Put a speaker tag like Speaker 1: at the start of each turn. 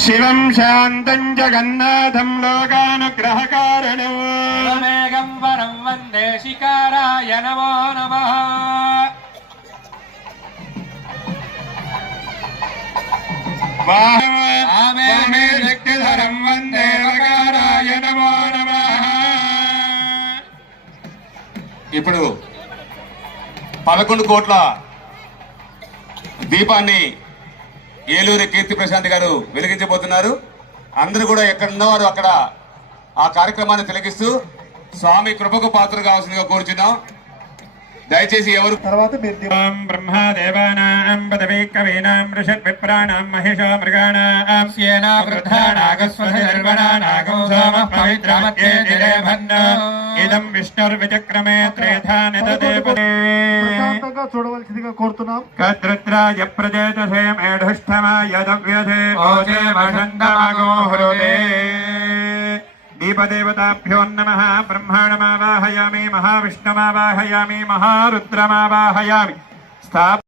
Speaker 1: శివం శాంతం జగన్నాథం లోకానుగ్రహకారణం.
Speaker 2: వరం వందే శికారాయ నమో నమః.
Speaker 1: శక్తిధరం వందే వకారాయ నమో నమః.
Speaker 3: ఇప్పుడు పదకొండు కోట్ల దీపాన్ని ఏలూరి కీర్తి ప్రశాంత్ గారు వెలిగించబోతున్నారు. అందరూ కూడా ఎక్కడున్న వారు అక్కడ ఆ కార్యక్రమాన్ని తిలకిస్తూ స్వామి కృపకు పాత్ర కావాల్సిందిగా కోరుచున్నాం. దయచేసి ఎవరు
Speaker 4: తర్వాత
Speaker 1: ఓం బ్రహ్మాదేవానాం పదవీ కవీనాం ఋషత్ విప్రాణాం మహిషో మృగాణాం
Speaker 2: స్యేనా వృద్ధా నాగస్వధర్వణానాగో సోమః పవిత్రమత్యే దిరేభన్న
Speaker 1: ఇదం విష్ణుర్విచక్రమే త్రేధా నిదదేపదే
Speaker 4: ప్రశాంతంగా చూడవలసిందిగా కోరుతున్నాం.
Speaker 1: కద్రుద్రాయ ప్రజేతసే మేఢస్థమాయ దవ్యధే
Speaker 2: ఓజే వసంతమగో హృదే.
Speaker 1: దీపదేవతాభ్యో నమ. బ్రహ్మాణమావాహయామి మహావిష్ణుమావాహయామి మహారుద్రమావాహయామి. స్థాప